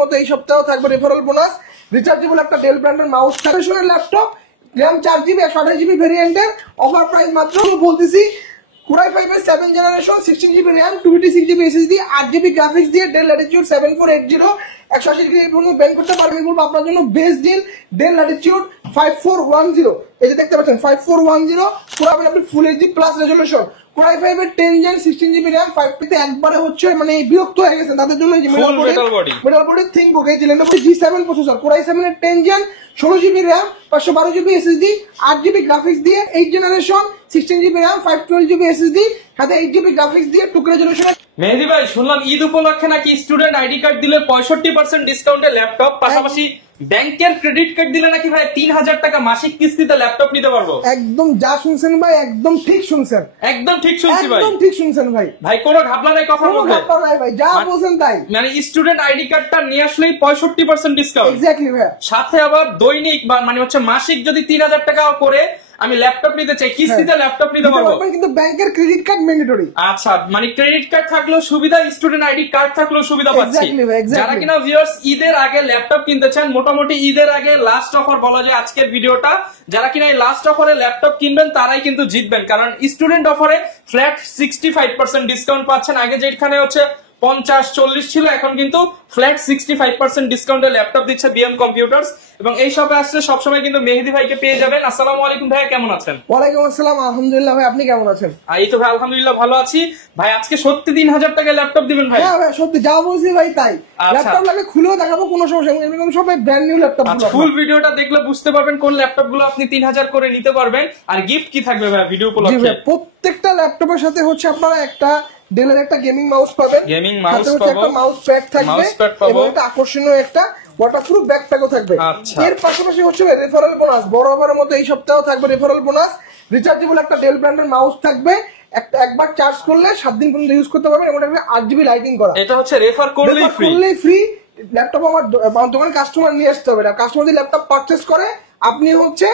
মতো এই সপ্তাহে থাকবে রেফারেল বোনাস, রিচার্জেবল একটা ডেল ব্র্যান্ডের মাউস, ট্রান্সলেশনের ল্যাপটপ, RAM 4GB 128GB ভেরিয়েন্টের অফার প্রাইস মাত্র বলতেছি Core i5 এর 7 generation 16GB RAM 256GB SSD 8GB graphics দিয়ে ডেল ল্যাটিটিউড 7480 180 ডিগ্রি পর্যন্ত ব্যাংক করতে পারবেন। বলবো আপনার জন্য বেস্ট ডিল ডেল ল্যাটিটিউড 5410, এই যে দেখতে পাচ্ছেন 5410 পুরো আপনি full HD plus resolution. Core i5 এর 10 জেন 16GB RAM 5 তে একবারে হচ্ছে মানে বিরক্ত হয়ে গেছেন তাদের জন্য এই যে মেটাল বডি থিংকবুক এই যে Lenovo G7 processor Core i7 এর 10 gen 16GB RAM 512GB SSD 8GB graphics দিয়ে 8 generation 16GB RAM 512GB SSD সাথে 8GB গ্রাফিক্স দিয়ে টুক রেজোলিউশন। মেহেদী ভাই শুনলাম ঈদ উপলক্ষে নাকি স্টুডেন্ট আইডি কার্ড দিলে 65% ডিসকাউন্টে ল্যাপটপ, পাশাপাশি ব্যাংকের ক্রেডিট কার্ড দিলে নাকি ভাই 3000 টাকা মাসিক কিস্তিতে ল্যাপটপ নিতে পারবো। একদম যা শুনছেন ভাই একদম ঠিক শুনছেন, একদম ঠিক শুনছি ভাই, একদম ঠিক শুনছেন ভাই। ভাই কোনো ঘাবলা নাই কথার মধ্যে, ঘাবলা নাই ভাই, যা বলছেন তাই। মানে স্টুডেন্ট আইডি কার্ডটা নিয়ে আসলেই 65% ডিসকাউন্ট, এক্স্যাক্টলি ভাই। সাথে আবার দৈনিক বা মানে হচ্ছে মাসিক যদি 3000 টাকা করে আমি ল্যাপটপ নিতে চাই কিস্তিতে ল্যাপটপ নিতে পারবো, কিন্তু ব্যাংকের ক্রেডিট কার্ড ম্যান্ডেটরি। আচ্ছা মানে ক্রেডিট কার্ড থাকলেও সুবিধা, স্টুডেন্ট আইডি কার্ড থাকলেও সুবিধা পাচ্ছি। যারা কিনা ভিউয়ার্স ঈদের আগে ল্যাপটপ কিনতে চান, মোটামুটি ঈদের আগে লাস্ট অফার বলা যায় আজকের ভিডিওটা, যারা কিনা এই লাস্ট অফারে ল্যাপটপ কিনবেন তারাই কিন্তু জিতবেন, কারণ স্টুডেন্ট অফারে ফ্ল্যাট 65% ডিসকাউন্ট পাচ্ছেন। আগে যেখানে হচ্ছে 50-40 ছিল, এখন কিন্তু ফ্ল্যাট 65% ডিসকাউন্টে ল্যাপটপ দিচ্ছে বিএম কম্পিউটার্স। এবং এই শপে আসলে সবসময় কিন্তু মেহেদী ভাইকে পেয়ে যাবেন। আসসালামু আলাইকুম ভাই, কেমন আছেন? ওয়ালাইকুম আসসালাম, আলহামদুলিল্লাহ ভাই, আপনি কেমন আছেন? এই তো ভাই আলহামদুলিল্লাহ ভালো আছি ভাই। আজকে সত্যি 3000 টাকায় ল্যাপটপ দিবেন ভাই? হ্যাঁ ভাই সত্যি যা বলছি ভাই তাই। ল্যাপটপ লাগে খুলেও দেখাবো, কোনো সমস্যা নেই, এরকম সব ব্র্যান্ড নিউ ল্যাপটপ। ফুল ভিডিওটা দেখলে বুঝতে পারবেন কোন ল্যাপটপ গুলো আপনি 3000 করে নিতে পারবেন। আর গিফট কি থাকবে ভাই ভিডিও উপলক্ষে? প্রত্যেকটা ল্যাপটপের সাথে হচ্ছে আপনারা একটা ডেলের একটা গেমিং মাউস পাবেন, গেমিং মাউস পাবো, একটা মাউস প্যাড থাকবে এবং একটা আকর্ষণীয় একটা ওয়াটারপ্রুফ ব্যাকপ্যাকও থাকবে। এর পাশাপাশি হচ্ছে রেফারেল বোনাস, বরাবরের মতো এই সপ্তাহে থাকবে রেফারেল বোনাস, রিচার্জেবল একটা ডেল ব্র্যান্ডের মাউস থাকবে, একবার চার্জ করলে 7 দিন পর্যন্ত ইউজ করতে পারবেন এবং এটা 8GB লাইটিং করা। এটা হচ্ছে রেফার করলেই ফ্রি। ল্যাপটপ আমার দোকানে কাস্টমার নিয়ে আসতে হবে না, কাস্টমার যদি ল্যাপটপ পারচেজ করে আপনি হচ্ছে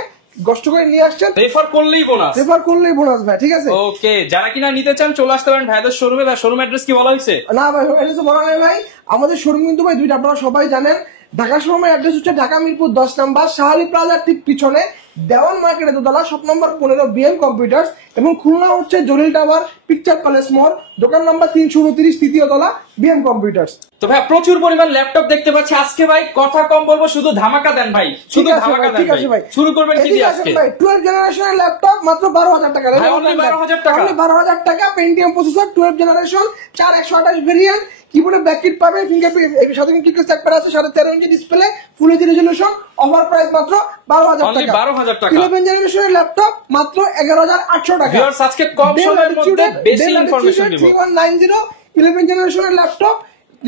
কষ্ট করে নিয়ে আসছেন, রেফার করলেই বোনাস, রেফার করলেই বোনাস ভাই, ঠিক আছে? ওকে, যারা কিনা নিতে চান চলে আসতে পারেন ভাইদের শোরুমে। ভাই শোরুম অ্যাড্রেস কি বলা হয়েছে? না ভাই অ্যাড্রেস বলা নাই ভাই, আমাদের শোরুম কিন্তু ভাই দুইটা, আপনারা সবাই জানেন। ঢাকা শোরুমের অ্যাড্রেস হচ্ছে ঢাকা মিরপুর 10 নম্বর শাহালি প্লাজার ঠিক পিছনে দেওয়ান মার্কেটে দোতলা, শপ নম্বর 15 বিএম কম্পিউটার্স, এবং খুলনা হচ্ছে জলিল টাওয়ার পিকচার প্যালেস মোড়, দোকান নাম্বার 329 তৃতীয় তলা বিএম কম্পিউটার্স। তো ভাই প্রচুর পরিমাণ ল্যাপটপ দেখতে পাচ্ছি আজকে ভাই, কথা কম বলবো, শুধু ধামাকা দেন ভাই, শুধু ধামাকা দেন ভাই। শুরু করবেন কি দিয়ে আজকে? ভাই 12 জেনারেশনের ল্যাপটপ মাত্র 12000 টাকা, ভাই অনলি 12000 টাকা, অনলি 12000 টাকা। পেন্টিয়াম প্রসেসর 12 জেনারেশন 4128 ভেরিয়েন্ট, কিবোর্ডে ব্যাককিট পাবেন, ফিঙ্গারপ্রিন্ট এই সাথে কিবোর্ড স্ট্যাকপ্যাড আছে, 13.5 inch display, full HD resolution. Offer price মাত্র 12000 টাকা, 12000 টাকা। 11 জেনারেশনের ল্যাপটপ মাত্র 11800 টাকা। ভিউয়ার্স আজকে কম সময়ের মধ্যে বেশি ইনফরমেশন দিব। 3190 11 জেনারেশনের ল্যাপটপ,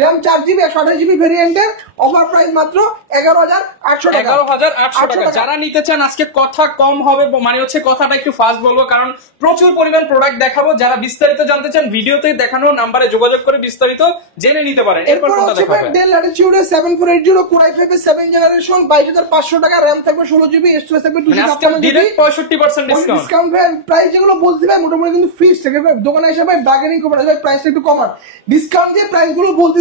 RAM 4GB 128GB ভেরিয়েন্টের অফার প্রাইস মাত্র 11800 টাকা। 11800 টাকা। যারা নিতে চান আজকে কথা কম হবে, মানে হচ্ছে কথাটা একটু ফাস্ট বলবো কারণ প্রচুর পরিমাণ প্রোডাক্ট দেখাবো। যারা বিস্তারিত জানতে চান ভিডিওতে দেখানো নাম্বারে যোগাযোগ করে বিস্তারিত জেনে নিতে পারেন। এরপর কোনটা দেখাবো? ডেল ল্যাটিটিউড 7480 Core i5 এর 7 জেনারেশন 22500 টাকা, RAM থাকবে 16GB, স্টোরেজ থাকবে 256GB, 65% ডিসকাউন্ট। প্রাইস যেগুলো বলছি ভাই মোটামুটি কিন্তু ফিক্স থাকে, দোকানে এসে ভাই বার্গেনিং করবেন, প্রাইসটা একটু কমান, ডিসকাউন্ট দিয়ে প্রাইস গুলো বলতেছি।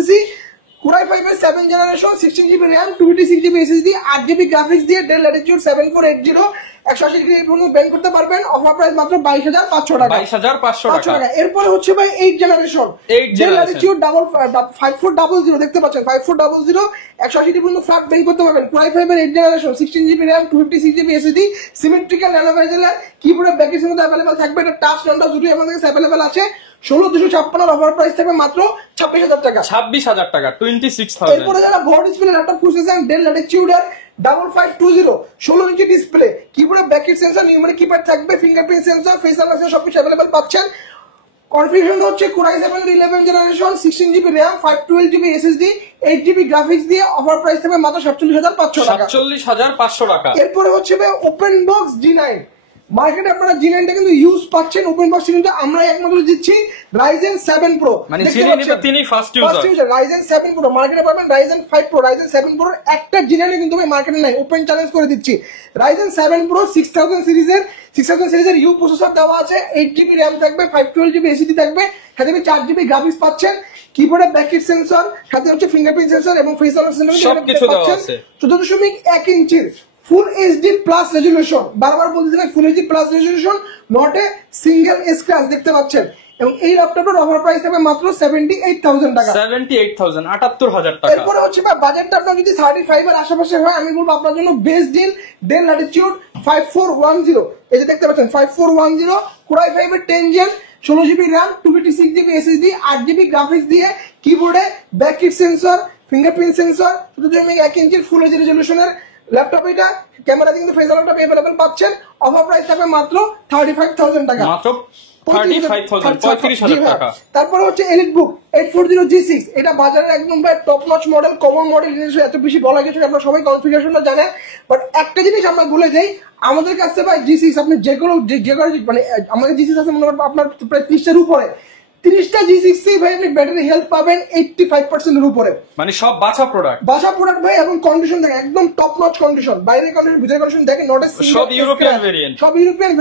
Core i5 এর 7 generation 16GB RAM 256GB SSD 8GB graphics দিয়ে ডেল ল্যাটিটিউড 7480 180 ডিগ্রি পর্যন্ত ব্যাংক করতে পারবেন। অফার প্রাইস মাত্র 22500 টাকা, 22500 টাকা। এরপরে হচ্ছে ভাই 8 জেনারেশন ডেল ল্যাটিটিউড 5400 দেখতে পাচ্ছেন, 5400 180 ডিগ্রি পর্যন্ত ফ্ল্যাট ব্যাংক করতে পারবেন। Core i5 এর 8 generation 16GB RAM 256GB SSD symmetrical ন্যানোভেজেলার কিবোর্ডে ব্যাকের সঙ্গে अवेलेबल থাকবে, এটা টাচ নাম্বার দুটোই আমাদের কাছে अवेलेबल আছে। 16256 অফার প্রাইস থাকবে মাত্র 26000 টাকা, 26000 টাকা, 26000। এরপরে যারা বড় ডিসপ্লে ল্যাপটপ খুঁজতেছেন ডেল ল্যাটিটিউড এর 5520 16 ইঞ্চি ডিসপ্লে, কিবোর্ডে ব্যাকেট সেন্সর, নিউমেরিক কিপ্যাড থাকবে, ফিঙ্গারপ্রিন্ট সেন্সর, ফেস আনলক সবকিছু अवेलेबल পাচ্ছেন। কনফিগারেশন হচ্ছে Core i7 এর 11 generation 16GB RAM 512GB SSD 8GB graphics দিয়ে অফার প্রাইস থাকবে মাত্র 47500 টাকা, 47500 টাকা। এরপরে হচ্ছে ভাই ওপেন বক্স G9 মার্কেটে আপনারা জিনেনটা কিন্তু ইউজ পাচ্ছেন ওপেন বক্সে, কিন্তু আমরা একমাত্র দিচ্ছি Ryzen 7 Pro। মানে যিনি নিবে তিনি ফার্স্ট ইউজার। Ryzen 7 Pro মার্কেটে পাবেন, Ryzen 5 Pro, Ryzen 7 Pro একটা জিনেনে কিন্তু মার্কেটে নাই, ওপেন চ্যালেঞ্জ করে দিচ্ছি। Ryzen 7 Pro 6000 সিরিজের ইউ প্রসেসর দেওয়া আছে, 8GB RAM থাকবে, 512GB SSD থাকবে, সাথে 4GB গ্রাফিক্স পাচ্ছেন, কিবোর্ডে ব্যাকলাইট সেন্সর, সাথে হচ্ছে ফিঙ্গারপ্রিন্ট সেন্সর এবং ফেস আনলক সবকিছু দেওয়া আছে। 14.1 ইঞ্চির ফুল এইচডি প্লাস রেজুলেশন, বারবার বলতেছিলাম ফুল HD plus resolution, not a single scratch, দেখতে পাচ্ছেন। এবং এই ল্যাপটপের অফার প্রাইস হবে মাত্র 78,000 টাকা। 78,000 78,000 টাকা। এরপরে হচ্ছে বাজেটটা আপনার যদি 35 এর আশেপাশে হয়, আমি বলবো আপনার জন্য বেস্ট ডিল ডেল ল্যাটিটিউড 5410। এই যে দেখতে পাচ্ছেন 5410 Core i5 এর 10 gen, 16GB RAM, 256GB SSD, 8GB graphics দিয়ে, কিবোর্ডে ব্যাকলাইট সেন্সর, ফিঙ্গারপ্রিন্ট সেন্সর, 14.1 ইঞ্চির ফুল এইচডি রেজুলেশনের ল্যাপটপ। এটা ক্যামেরা কিন্তু ফেস আনলক अवेलेबल পাচ্ছেন। অফার প্রাইস থাকবে মাত্র 35,000 টাকা, মাত্র 35,000 টাকা। তারপরে হচ্ছে EliteBook 840G6, এটা বাজারের একদম top notch model, common model, এত বেশি বলা কিছু আপনারা সবাই কনফিগারেশনটা জানেন। বাট একটা জিনিস আমরা ভুলে যাই, আমাদের কাছে ভাই G6 আপনি যে কোনো মানে আমাদের G6 আছে মনে করেন আপনার প্রায় 30টার উপরে, 30টা G6 ভাই আপনি ব্যাটারি হেলথ পাবেন 85% এর উপরে, মানে সব বাছা প্রোডাক্ট ভাই। এবং কন্ডিশন দেখেন একদম টপ নচ কন্ডিশন, বাইরের কন্ডিশন ভিতরের কন্ডিশন দেখেন, নট এ সব ইউরোপিয়ান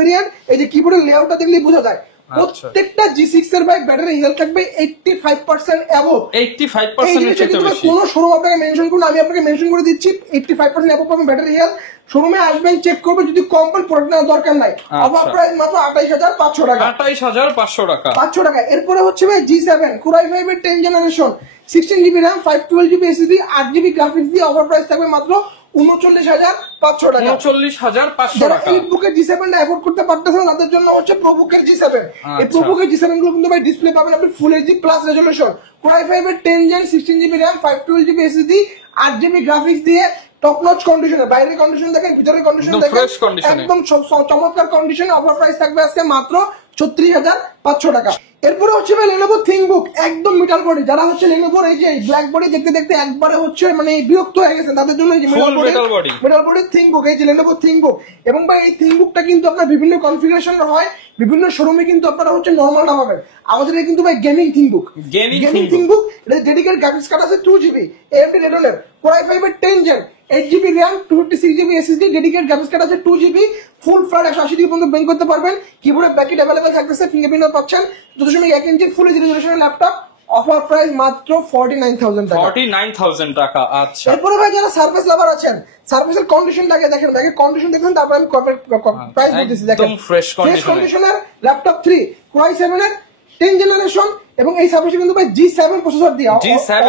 ভেরিয়েন্ট। এই যে কিবোর্ডের লেআউটটা দেখলেই বোঝা যায় প্রত্যেকটা G6 এর ভাই ব্যাটারি হেলথ থাকবে 85% অ্যাবভ। 85% এর চেয়ে বেশি। কোন শোরুম আপনাকে মেনশন করুন, আমি আপনাকে মেনশন করে দিচ্ছি 85% অ্যাবভ পাবেন ব্যাটারি হেলথ। শোরুমে আসবেন, চেক করবে, যদি কম পান প্রোডাক্ট নেওয়ার দরকার নাই। অফার প্রাইস মাত্র 28,500 টাকা। 28,500 টাকা। 500 টাকা। এরপরে হচ্ছে ভাই G7 Core i5 এর 10 generation, 16GB RAM, 512GB SSD, 8GB graphics দিয়ে, অফার প্রাইস থাকবে মাত্র 39,500 টাকা। 39,500 যারা টাকা। EliteBook G7 টা অ্যাফোর্ড করতে পারতেছেন না, তাদের জন্য হচ্ছে ProBook G7। এই ProBook G7 গুলো কিন্তু ভাই ডিসপ্লে পাবেন আপনি full HD plus resolution, Core i5 এর 10 gen, 16GB RAM, 512GB SSD, 8GB graphics দিয়ে, টপ নচ কন্ডিশনে, বাইরের কন্ডিশন দেখেন, ভিতরের কন্ডিশন দেখেন, একদম চমৎকার কন্ডিশনে। অফার প্রাইস থাকবে আজকে মাত্র 36,500 টাকা। এরপরে হচ্ছে ভাই Lenovo ThinkBook, একদম মেটাল বডি। যারা হচ্ছে Lenovo এই যে ব্ল্যাক বডি দেখতে দেখতে একবারে হচ্ছে মানে বিরক্ত হয়ে গেছেন, তাদের জন্য এই যে মেটাল বডি ThinkBook, এই যে Lenovo ThinkBook। এবং ভাই এই ThinkBookটা কিন্তু আপনার বিভিন্ন কনফিগারেশন হয়, বিভিন্ন শোরুমে কিন্তু আপনারা হচ্ছে নরমালটা পাবেন। আমাদের কিন্তু ভাই গেমিং ThinkBook, এটা ডেডিকেটেড গ্রাফিক্স কার্ড আছে 2GB, AMD Radeon Core i5 এর 10 জেন, 8GB RAM, 256GB SSD, dedicated graphics card আছে 2GB, ফুল ফ্ল্যাট 180 পর্যন্ত বেঙ্ক করতে পারবেন, কিবোর্ডে ব্যাকলাইট अवेलेबल থাকতেছে, ফিঙ্গারপ্রিন্ট পাচ্ছেন, 14.1 ইঞ্চির ফুল এইচডি রেজুলেশনের ল্যাপটপ। অফার প্রাইস মাত্র 49,000 টাকা। 49,000 টাকা। আচ্ছা। এরপরে ভাই যারা সার্ভিস লাভার আছেন, সার্ভিসের কন্ডিশনটাকে দেখেন, ব্যাগের কন্ডিশন দেখেন, তারপর আমি প্রাইস বলতেছি। দেখেন একদম ফ্রেশ কন্ডিশনের ল্যাপটপ 3 Core i7 এর 10 জেনারেশন, এবং এই সার্ভিসে কিন্তু ভাই G7 প্রসেসর দিয়া,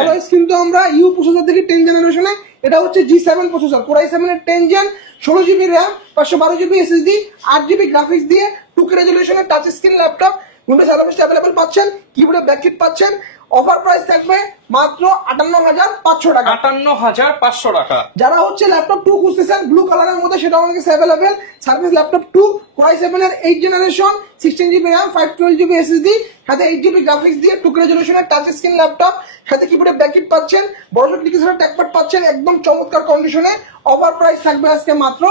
অলওয়েজ কিন্তু আমরা ইউ প্রসেসর দেখি 10 জেনারেশনে, এটা হচ্ছে G7 প্রসেসর, Core i7 এর 10 gen, 16GB RAM, 512GB SSD, 8GB graphics দিয়ে, 2K রেজুলেশনের touch screen laptop, Windows 11 available পাচ্ছেন, কিবোর্ডে ব্যাকলাইট পাচ্ছেন। অফার প্রাইস থাকবে মাত্র 58,500 টাকা। 58,500 টাকা। যারা হচ্ছে ল্যাপটপ 2 খুঁজতেছেন ব্লু কালারের মধ্যে, সেটা আমাদের কাছে available. Service laptop 2 Core i7 এর 8 generation, 16GB RAM, 512GB SSD, সাথে 8GB গ্রাফিক্স দিয়ে, 2K রেজুলেশনের টাচ স্ক্রিন ল্যাপটপ, সাথে কিবোর্ডে ব্যাকলাইট পাচ্ছেন, বড় নোটিফিকেশনের ট্যাগপ্যাড পাচ্ছেন, একদম চমৎকার কন্ডিশনে। অফার প্রাইস থাকবে আজকে মাত্র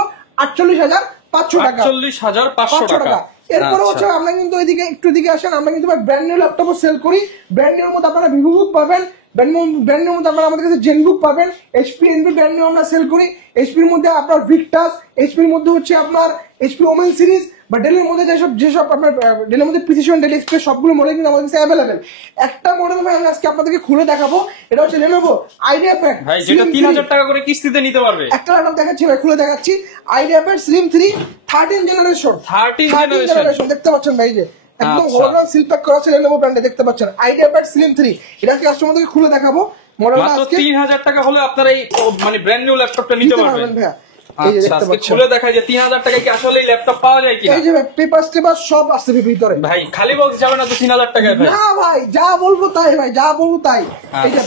48,500 টাকা। 48,500 টাকা। এরপরে হচ্ছে আমরা কিন্তু এদিকে একটু দিকে আসেন, আমরা কিন্তু ব্র্যান্ড নিউ ল্যাপটপও সেল করি। ব্র্যান্ড নিউর মধ্যে আপনারা VivoBook পাবেন, ব্র্যান্ড নিউর মধ্যে আপনারা আমাদের কাছে ZenBook পাবেন, HP Envy ব্র্যান্ড নিউ আমরা সেল করি। HP এর মধ্যে আপনার Victus, HP এর মধ্যে হচ্ছে আপনার HP Omen সিরিজ, বা ডেলের মধ্যে যেসব আপনার ডেলের মধ্যে প্রিসিশন, ডেল এক্সপ্রেস, সবগুলো মডেল কিন্তু আমাদের কাছে अवेलेबल। একটা মডেল ভাই আমি আজকে আপনাদেরকে খুলে দেখাবো, এটা হচ্ছে Lenovo IdeaPad, ভাই যেটা 3,000 টাকা করে কিস্তিতে নিতে পারবে। একটা ল্যাপটপ দেখাচ্ছি ভাই, খুলে দেখাচ্ছি। IdeaPad Slim 3 13 জেনারেশন, 13 জেনারেশন দেখতে পাচ্ছেন ভাই, যে একদম হোলোগ্রাম সিল প্যাক করা আছে Lenovo ব্র্যান্ডে, দেখতে পাচ্ছেন IdeaPad Slim 3। এটা আজকে কাস্টমারদেরকে খুলে দেখাবো। মডেলটা আজকে 3,000 টাকা হলে আপনারা এই মানে ব্র্যান্ড নিউ ল্যাপটপটা নিতে পারবেন ভাই। এই যে দেখতে পাচ্ছেন, খুলে দেখায় যে 3,000 টাকায় কি আসলে ল্যাপটপ পাওয়া যায় কিনা। এই যে পেপার সব আছে ভিতরে ভাই, খালি বক্স যাবে না তো 3,000 টাকায় ভাই। না ভাই, যা বলবো তাই ভাই, যা বলবো তাই। এই যে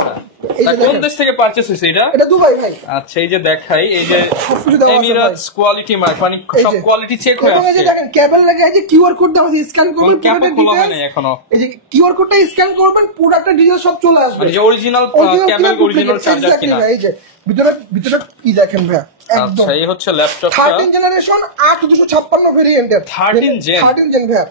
এই যে কোন দেশ থেকে পারচেজ হইছে এটা? এটা দুবাই ভাই। আচ্ছা এই যে দেখাই, এই যে সবকিছু দেওয়া আছে এমিরাটস কোয়ালিটি মার্ক, মানে সব কোয়ালিটি চেক হয়ে এবং এই যে আছে। দেখেন কেবল লাগে, এই যে কিউআর কোড দেওয়া আছে, স্ক্যান করবেন ক্যাপও প্রোডাক্টের খোলা হয় ডিটেইলস, না এখনো। এই যে কিউআর কোডটা স্ক্যান করবেন প্রোডাক্টের ডিটেইলস সব চলে আসবে, মানে যে অরিজিনাল কেবল অরিজিনাল চার্জার কিনা। এই যে ভিতরে কি দেখেন ভাই একদম। আচ্ছা এই হচ্ছে ল্যাপটপটা 13 জেনারেশন 8256 ভেরিয়েন্টের 13 জেন 13 জেন ভাই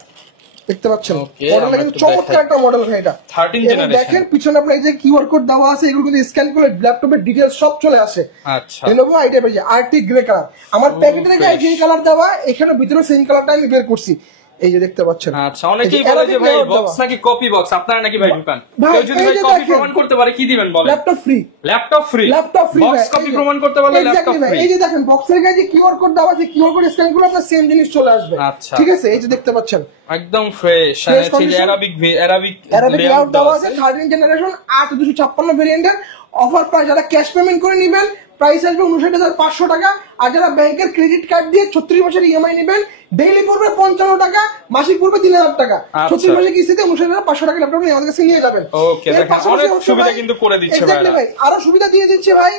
দেখতে পাচ্ছেন। Okay, মডেল আমরা কিন্তু একটু চমৎকার একটা মডেল ভাই এটা 13 এবং জেনারেশন। দেখেন পিছনে আপনার এই যে কিউআর কোড দেওয়া আছে, এগুলো কিন্তু স্ক্যান করলে ল্যাপটপের ডিটেইলস সব চলে আসে। আচ্ছা Lenovo আইডিয়া ভাই আরটি গ্রে কালার, আমার প্যাকেটে যে গ্রিন কালার দেওয়া, এখানে ভিতরে সেম কালারটা আমি বের করছি, এই যে দেখতে পাচ্ছেন। আচ্ছা অনেকেই বলে যে ভাই বক্স নাকি কপি বক্স, আপনারা নাকি ভাই দোকান কেউ যদি ভাই কপি প্রমাণ করতে পারে কি দিবেন বলেন? Laptop free, laptop free, laptop free box copy প্রমাণ করতে পারলে ল্যাপটপ ফ্রি। এই যে দেখেন বক্সের গায়ে যে কিউআর কোড দেওয়া আছে, কিউআর কোড স্ক্যান করলে আপনার সেম জিনিস চলে আসবে। আচ্ছা ঠিক আছে, এই যে দেখতে পাচ্ছেন একদম ফ্রেশ, আর এই যে অ্যারাবিক লেআউট দেওয়া আছে, 13 জেনারেশন 8256 ভেরিয়েন্টের। অফার প্রাইস, যারা ক্যাশ পেমেন্ট করে নেবেন প্রাইস আসবে 59,500 টাকা, আর যারা ব্যাংকের ক্রেডিট কার্ড দিয়ে 36 মাসের ইএমআই নেবেন ডেইলি পড়বে 55 টাকা, মাসিক পড়বে 3000 টাকা, 36 মাসের কিস্তিতে 59,500 টাকা ল্যাপটপ আমাদের কাছে নিয়ে যাবেন। ওকে দেখেন অনেক সুবিধা কিন্তু করে দিচ্ছে ভাই, আরো সুবিধা দিয়ে দিচ্ছে ভাই।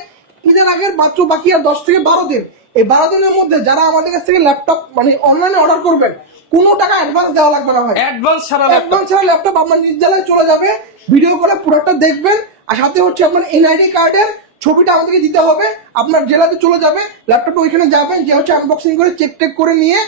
ঈদের আগের মাত্র বাকি আর 10 থেকে 12 দিন, এই 12 দিনের মধ্যে যারা আমাদের কাছ থেকে ল্যাপটপ মানে অনলাইনে অর্ডার করবেন কোনো টাকা অ্যাডভান্স দেওয়া লাগবে না ভাই। অ্যাডভান্স ছাড়া ল্যাপটপ আপনার নিজ জেলায় চলে যাবে, ভিডিও কলে পুরোটা দেখবেন, আর সাথে হচ্ছে আপনার এনআইডি কার্ডের ছবিটা আমাদেরকে দিতে হবে, আপনার জেলাতে চলে যাবে, ল্যাপটপটা ওইখানে যাবেন, যে হচ্ছে আনবক্সিং করে চেক টেক করে নিয়ে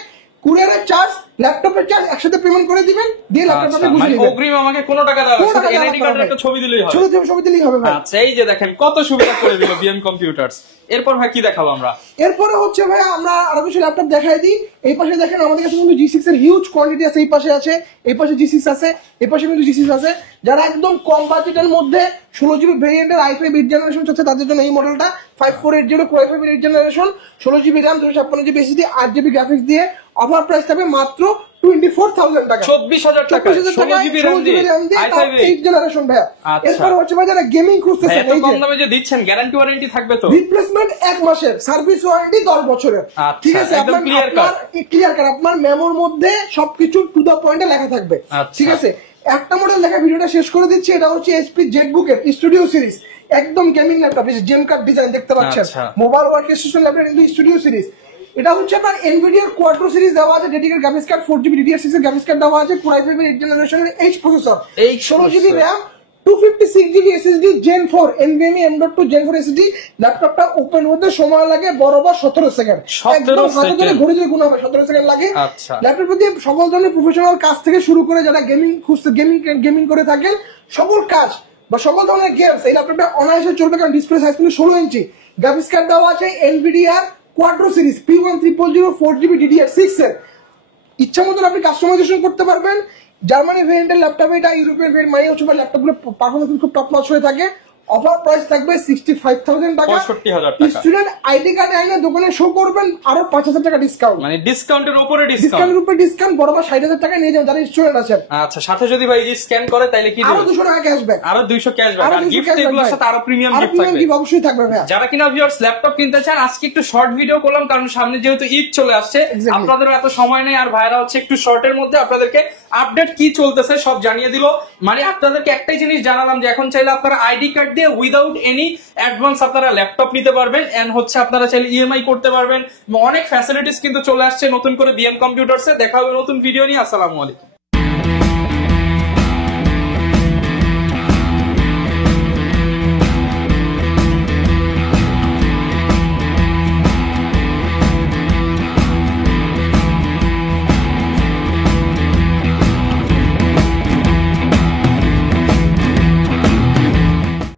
কুরিয়ারের চার্জ ল্যাপটপের চার্জ একসাথে পেমেন্ট করে দিবেন, দিয়ে ল্যাপটপটা বুঝিয়ে দিবেন। অগ্রিম আমাকে কোনো টাকা দেওয়া লাগবে না, এনআইডি কার্ডের একটা ছবি দিলেই হবে। ছবি দিলেই হবে ভাই। আচ্ছা এই যে দেখেন কত সুবিধা করে দিল বিএম কম্পিউটারস। এরপর ভাই কি দেখাবো আমরা? এরপরে হচ্ছে ভাই আমরা আরো কিছু ল্যাপটপ দেখাই দিই। এই পাশে দেখেন আমাদের কাছে কিন্তু G6 এর হিউজ কোয়ান্টিটি আছে, এই পাশে আছে, এই পাশে G6 আছে, এই পাশে কিন্তু G6 আছে। যারা একদম কম বাজেটের মধ্যে 16 জিবি ভেরিয়েন্টের i5 8 জেনারেশন চাচ্ছে তাদের জন্য এই মডেলটা 5480 Core i5 8 generation, 16 GB RAM 256 GB SSD 8 GB graphics দিয়ে। অফার প্রাইস থাকবে মাত্র 24,000 টাকা, 24,000 টাকা, 16 জিবি RAM দিয়ে i5 8 জেনারেশন ভাই। এরপর হচ্ছে ভাই যারা গেমিং খুঁজতেছেন, এত কম দামে যে দিচ্ছেন, গ্যারান্টি ওয়ারেন্টি থাকবে তো? রিপ্লেসমেন্ট 1 মাসের, সার্ভিস ওয়ারেন্টি 10 বছরের। ঠিক আছে, একদম ক্লিয়ার কাট, আপনার মেমোর মধ্যে সবকিছু টু দা পয়েন্টে লেখা থাকবে। ঠিক আছে, একটা মডেল দেখা ভিডিওটা শেষ করে দিচ্ছি, এটা হচ্ছে HP ZBook এর স্টুডিও সিরিজ, একদম গেমিং ল্যাপটপ, জেম কাট ডিজাইন দেখতে পাচ্ছেন, মোবাইল ওয়ার্ক স্টেশন ল্যাপটপ কিন্তু স্টুডিও সিরিজ। এটা হচ্ছে আপনার এনভিডিআর কোয়াড্রো সিরিজ দেওয়া আছে, dedicated graphics card 4GB DDR6 এর গ্রাফিক্স কার্ড দেওয়া আছে, Core i5 এর 8 জেনারেশনের H processor, 16 GB RAM 256 GB SSD Gen 4 NVMe M.2 Gen 4 SSD। ল্যাপটপটা ওপেন হতে সময় লাগে বরাবর 17 সেকেন্ড, একদম হাতে ধরে ঘড়ি দিয়ে গুণ হবে, 17 সেকেন্ড লাগে। ল্যাপটপ দিয়ে সকল ধরনের প্রফেশনাল কাজ থেকে শুরু করে যারা গেমিং খুঁজতে গেমিং করে থাকেন সকল কাজ বা সকল ধরনের গেমস এই ল্যাপটপটা অনায়াসে চলবে, কারণ ডিসপ্লে সাইজ কিন্তু 16 ইঞ্চি। গ্রাফিক্স কার্ড দেওয়া আছে এনভিডিআর কোয়াড্রো সিরিজ P13000 4GB DDR6 এর। ইচ্ছা মতন আপনি কাস্টমাইজেশন করতে পারবেন। জার্মানি ভেরিয়েন্টের ল্যাপটপ, এটা ইউরোপিয়ান ভেরিয়েন্ট, মানে হচ্ছে ল্যাপটপগুলো পারফরমেন্স খুব টপ নচ হয়ে থাকে। অফার প্রাইস থাকবে 65,000 টাকা, 65,000 টাকা। স্টুডেন্ট আইডি কার্ড আইনে দোকানে শো করবেন, আরো 5,000 টাকা ডিসকাউন্ট, মানে ডিসকাউন্টের উপরে ডিসকাউন্ট বরাবর 60,000 টাকা নিয়ে যাবেন যারা স্টুডেন্ট আছেন। আচ্ছা সাথে যদি ভাই স্ক্যান করে তাহলে কি আরো 200 টাকা ক্যাশব্যাক, আরো 200 ক্যাশব্যাক, আর গিফট এগুলোর সাথে আরো প্রিমিয়াম গিফট থাকবে, অবশ্যই থাকবে ভাই। যারা কিনা ভিউয়ার্স ল্যাপটপ কিনতে চান, আজকে একটু শর্ট ভিডিও করলাম কারণ সামনে যেহেতু ঈদ চলে আসছে, আপনাদের এত সময় নেই, আর ভাইরা হচ্ছে একটু শর্টের মধ্যে আপনাদেরকে আপডেট কি চলতেছে সব জানিয়ে দিল। মানে আপনাদেরকে একটাই জিনিস জানালাম যে এখন চাইলে আপনারা আইডি কার্ড দিয়ে উইদাউট এনি অ্যাডভান্স আপনারা ল্যাপটপ নিতে পারবেন, এন্ড হচ্ছে আপনারা চাইলে ইএমআই করতে পারবেন। অনেক ফ্যাসিলিটিস কিন্তু চলে আসছে নতুন করে বিএম কম্পিউটারসে। দেখা হবে নতুন ভিডিও নিয়ে। আসসালামু আলাইকুম।